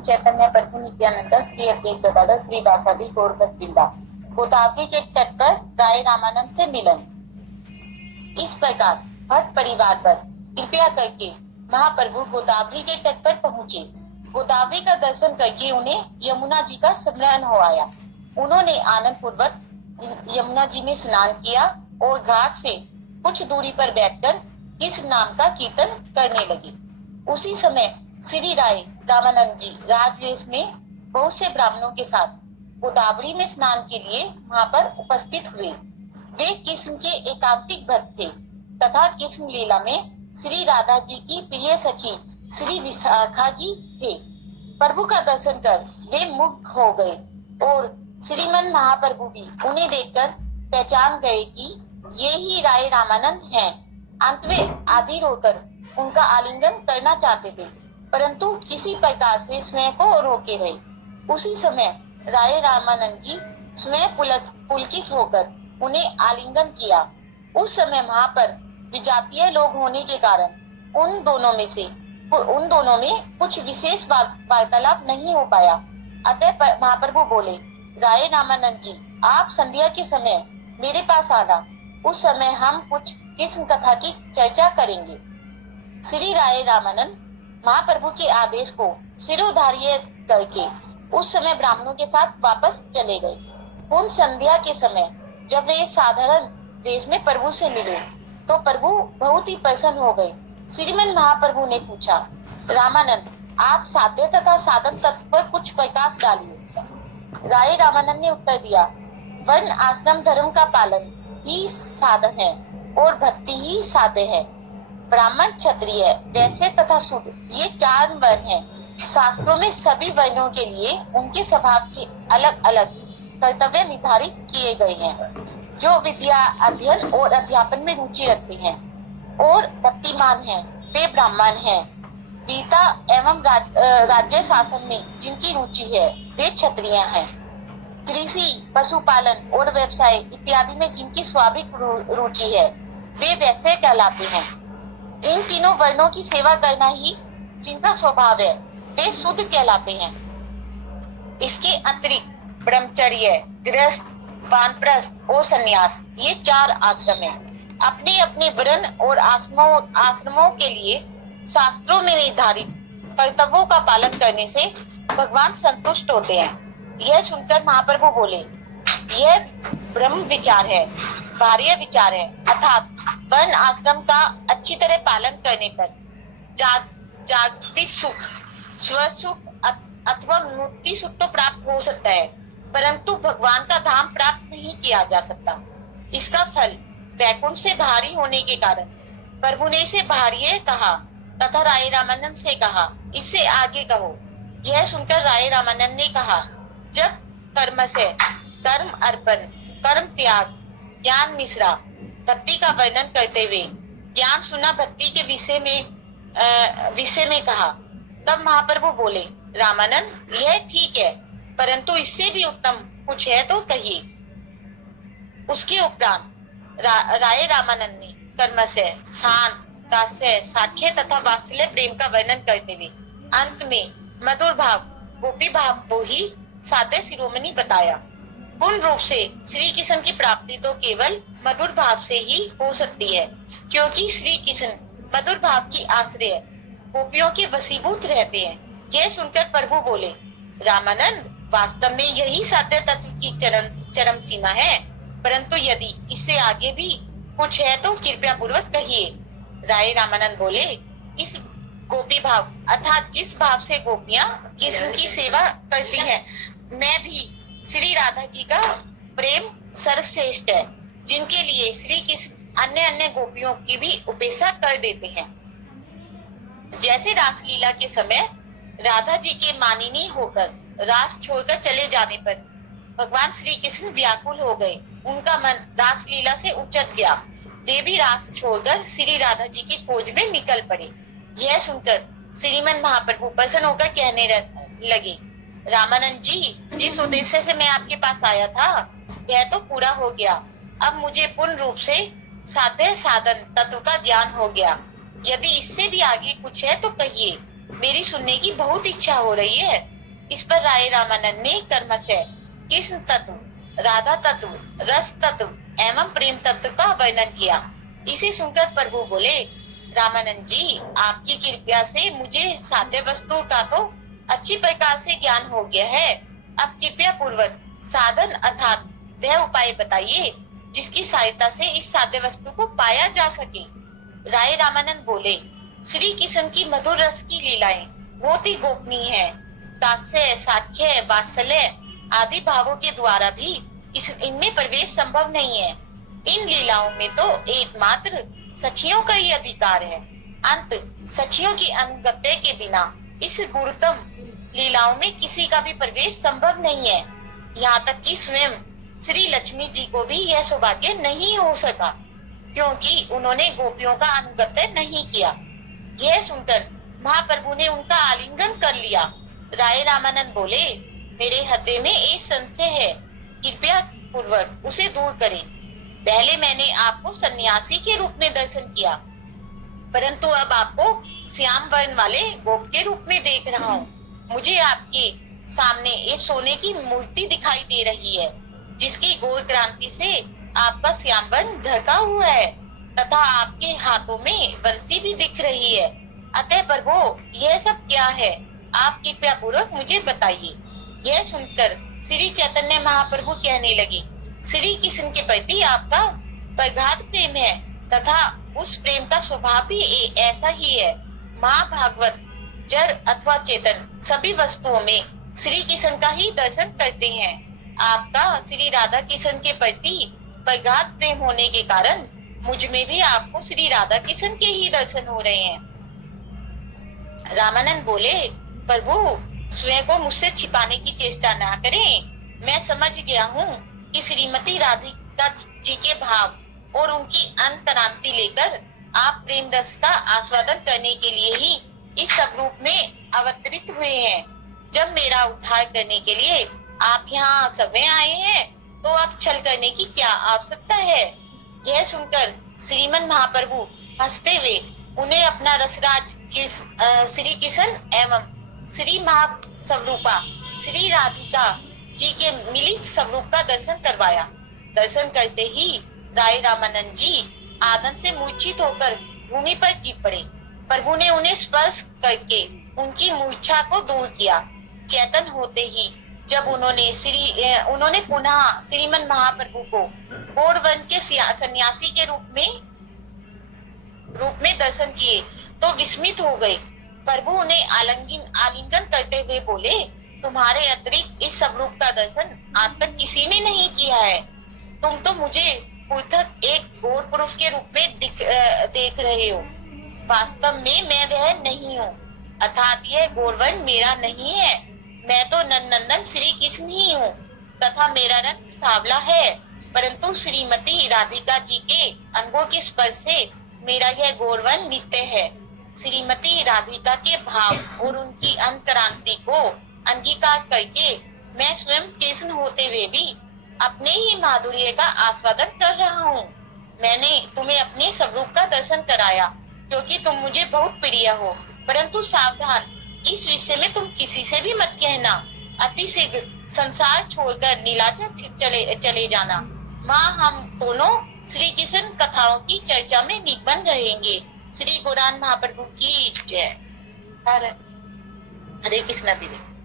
चैतन्य प्रभु नित्यानंद श्री अद्वैत गदाधर श्री वासादि गौर भक्तवृंदा। गोदावरी के तट पर राय रामानंद से मिलन। इस प्रकार भट्ट परिवार पर कृपया करके महाप्रभु गोदावरी के तट पर पहुँचे। गोदावरी का दर्शन करके उन्हें यमुना जी का स्मरण हो आया। उन्होंने आनंद पूर्वक यमुना जी में स्नान किया और घाट से कुछ दूरी पर बैठकर कृष्ण नाम का कीर्तन करने लगे। उसी समय श्री राय रामानंद जी राजवेश में बहुत से ब्राह्मणों के साथ गोदावरी में स्नान के लिए वहां पर उपस्थित हुए। वे कृष्ण के एकांतिक भक्त थे तथा कृष्ण लीला में श्री राधा जी की प्रिय सखी श्री विशाखा जी थे। प्रभु का दर्शन कर वे मुग्ध हो गए और श्रीमन महाप्रभु भी उन्हें देखकर पहचान गए कि ये ही राय रामानंद हैं। अंत में आधीर होकर उनका आलिंगन करना चाहते थे, परंतु किसी प्रकार से स्वयं को रोके रहे। उसी समय राय रामानंद जी स्वयं पुलकित होकर उन्हें आलिंगन किया। उस समय वहां पर विजातीय लोग होने के कारण उन दोनों में कुछ विशेष वार्तालाप नहीं हो पाया। अतः महाप्रभु बोले, राय रामानंद जी, आप संध्या के समय मेरे पास आना। उस समय हम कुछ कृष्ण कथा की चर्चा करेंगे। श्री राय रामानंद महाप्रभु के आदेश को शिरोधार्य करके उस समय ब्राह्मणों के साथ वापस चले गए। पूर्ण संध्या के समय जब वे साधारण देश में प्रभु से मिले तो प्रभु बहुत ही प्रसन्न हो गए। श्रीमन महाप्रभु ने पूछा, रामानंद, आप साध्य तथा साधन तत्व पर कुछ प्रकाश डालिए। राय रामानंद ने उत्तर दिया, वर्ण आश्रम धर्म का पालन ही साधन है और भक्ति ही साध्य है। ब्राह्मण, क्षत्रिय, वैश्य तथा शूद्र ये 4 वर्ण हैं। शास्त्रों में सभी वर्णों के लिए उनके स्वभाव के अलग अलग कर्तव्य निर्धारित किए गए हैं। जो विद्या अध्ययन और अध्यापन में रुचि रखते हैं और भक्तिमान हैं, वे ब्राह्मण हैं। वीरता एवं राज्य शासन में जिनकी रुचि है, वे क्षत्रिय हैं। कृषि, पशुपालन और व्यवसाय इत्यादि में जिनकी स्वाभाविक रुचि है, वे वैश्य कहलाते हैं। इन तीनों वर्णों की सेवा करना ही जिनका स्वभाव है, वे शुद्ध कहलाते हैं। इसके अतिरिक्त ब्रह्मचर्य, गृहस्थ, वानप्रस्थ और संन्यास ये 4 आश्रम हैं। अपने अपने वर्ण और आश्रमों के लिए शास्त्रों में निर्धारित कर्तव्यों का पालन करने से भगवान संतुष्ट होते हैं। यह सुनकर महाप्रभु बोले, यह ब्रह्म विचार है, बाह्य विचार है, अर्थात वर्ण आश्रम का अच्छी तरह पालन करने पर जागतिक सुख, स्व सुख अथवा मुक्ति सुख तो प्राप्त हो सकता है, परंतु भगवान का धाम प्राप्त नहीं किया जा सकता। इसका फल वैकुंठ से भारी होने के कारण प्रभु ने इसे भारी कहा तथा राय रामानंद से कहा, इससे आगे कहो। यह सुनकर राय रामानंद ने कहा, जब कर्म से कर्म अर्पण, कर्म त्याग, ज्ञान मिश्रा, भक्ति का वर्णन करते हुए ज्ञान सुना भक्ति के विषय में कहा, तब महाप्रभु बोले, रामानंद, यह ठीक है, परंतु इससे भी उत्तम कुछ है तो कहिए। उसके उपरांत राय रामानंद ने कर्म से शांत, दास्य, साख्य तथा वात्सल्य प्रेम का वर्णन करते हुए अंत में मधुर भाव, गोपी भाव को ही साध्य शिरोमणि बताया। पूर्ण रूप से श्री कृष्ण की प्राप्ति तो केवल मधुर भाव से ही हो सकती है, क्योंकि श्री कृष्ण मधुर भाव की आश्रय गोपियों के वशीभूत रहते हैं। यह सुनकर प्रभु बोले, रामानंद, वास्तव में यही साध्य तत्व की चरम सीमा है, परंतु यदि इससे आगे भी कुछ है तो कृपया पूर्वक कहिए। राय रामानंद बोले, इस गोपी भाव अर्थात जिस भाव से गोपियां कृष्ण की सेवा करती हैं, मैं भी श्री राधा जी का प्रेम सर्वश्रेष्ठ है, जिनके लिए श्री कृष्ण अन्य अन्य गोपियों की भी उपेक्षा कर देते हैं। जैसे रासलीला के समय राधा जी के मानिनी होकर रास छोड़कर चले जाने पर भगवान श्री कृष्ण व्याकुल हो गए, उनका मन रासलीला से उचट गया। वे भी रास छोड़कर श्री राधा जी की खोज में निकल पड़े। यह सुनकर श्रीमन महाप्रभु प्रसन्न होकर कहने लगे, रामानंद जी, जिस उद्देश्य से मैं आपके पास आया था वह तो पूरा हो गया। अब मुझे पूर्ण रूप से साध्य साधन तत्व का ज्ञान हो गया। यदि इससे भी आगे कुछ है तो कहिए। मेरी सुनने की बहुत इच्छा हो रही है। इस पर राय रामानंद ने कर्मशः कृष्ण तत्व, राधा तत्व, रस तत्व एवं प्रेम तत्व का वर्णन किया। इसे सुनकर प्रभु बोले, रामानंद जी, आपकी कृपया से मुझे साध्य वस्तु का तो अच्छी प्रकार से ज्ञान हो गया है। अब कृपया पूर्वक साधन अर्थात वह उपाय बताइए जिसकी सहायता से इस साध्य वस्तु को पाया जा सके। राय रामानंद बोले, श्री कृष्ण की मधुर रस की लीलाएं बहुत ही गोपनीय है। दास्य, साख्य, वात्सल्य आदि भावों के द्वारा भी इनमें प्रवेश संभव नहीं है। इन लीलाओं में तो एकमात्र सखियों का ही अधिकार है। अंत सखियों की अनुगत्य के बिना इस गुरुतम लीलाओं में किसी का भी प्रवेश संभव नहीं है। यहाँ तक कि स्वयं श्री लक्ष्मी जी को भी यह सौभाग्य नहीं हो सका, क्योंकि उन्होंने गोपियों का अनुगत्य नहीं किया। यह सुनकर महाप्रभु ने उनका आलिंगन कर लिया। राय रामानंद बोले, मेरे हृदय में एक संशय है, कृपया पूर्वक उसे दूर करें। पहले मैंने आपको सन्यासी के रूप में दर्शन किया, परंतु अब आपको श्याम वर्ण वाले गोप के रूप में देख रहा हूँ। मुझे आपके सामने एक सोने की मूर्ति दिखाई दे रही है, जिसकी गोल क्रांति से आपका श्याम वर्ण ढका हुआ है तथा आपके हाथों में बंसी भी दिख रही है। अतः प्रभु, यह सब क्या है? आप कृपया पूर्वक मुझे बताइए। यह सुनकर श्री चैतन्य महाप्रभु कहने लगे, श्री कृष्ण के प्रति आपका प्रगाढ़ प्रेम है तथा उस प्रेम का स्वभाव भी ऐसा ही है। महाभागवत जड़ अथवा चेतन सभी वस्तुओं में श्री कृष्ण का ही दर्शन करते हैं। आपका श्री राधा कृष्ण के प्रति प्रगाढ़ प्रेम होने के कारण मुझ में भी आपको श्री राधा कृष्ण के ही दर्शन हो रहे हैं। रामानंद बोले, प्रभु, स्वयं को मुझसे छिपाने की चेष्टा ना करें। मैं समझ गया हूँ कि श्रीमती राधिका जी के भाव और उनकी अंतरांति लेकर आप प्रेम रस का आस्वादन करने के लिए ही इस सब रूप में अवतरित हुए हैं। जब मेरा उद्धार करने के लिए आप यहाँ सवें आए हैं, तो अब छल करने की क्या आवश्यकता है? यह सुनकर श्रीमन महाप्रभु हंसते हुए उन्हें अपना रसराज श्री कृष्ण एवं श्री महास्वरूपा श्री राधिका जी के मिलित स्वरूप का दर्शन करवाया। दर्शन करते ही राय रामानंद जी आनंद से मूर्छित होकर भूमि पर गिर पड़े। प्रभु ने उन्हें स्पर्श करके उनकी मूर्छा को दूर किया। चेतन होते ही जब उन्होंने पुनः श्रीमन महाप्रभु को गौरवन के सन्यासी के रूप में दर्शन किए तो विस्मित हो गए। प्रभु उन्हें आलिंगन करते हुए बोले, तुम्हारे अतिरिक्त इस स्वरूप का दर्शन आज तक किसी ने नहीं किया है। तुम तो मुझे पृथक एक गौर पुरुष के रूप में देख रहे हो। वास्तव में मैं वह नहीं हूँ, अर्थात यह गौरवन मेरा नहीं है। मैं तो नंदन श्री कृष्ण ही हूँ तथा मेरा रंग सांवला है, परंतु श्रीमती राधिका जी के अंगों के स्पर्श से मेरा यह गौरवन नित्य है। श्रीमती राधिका के भाव और उनकी अंतरांति को अंगीकार करके मैं स्वयं कृष्ण होते हुए भी अपने ही माधुर्य का आस्वादन कर रहा हूँ। मैंने तुम्हें अपने स्वरूप का दर्शन कराया क्योंकि तुम मुझे बहुत प्रिय हो, परंतु सावधान, इस विषय में तुम किसी से भी मत कहना। अति शीघ्र संसार छोड़कर नीलाचल चले जाना। वहाँ हम दोनों श्री कृष्ण कथाओं की चर्चा में निमग्न रहेंगे। श्री गौरांग महाप्रभु की जय। हरे कृष्ण दीदी।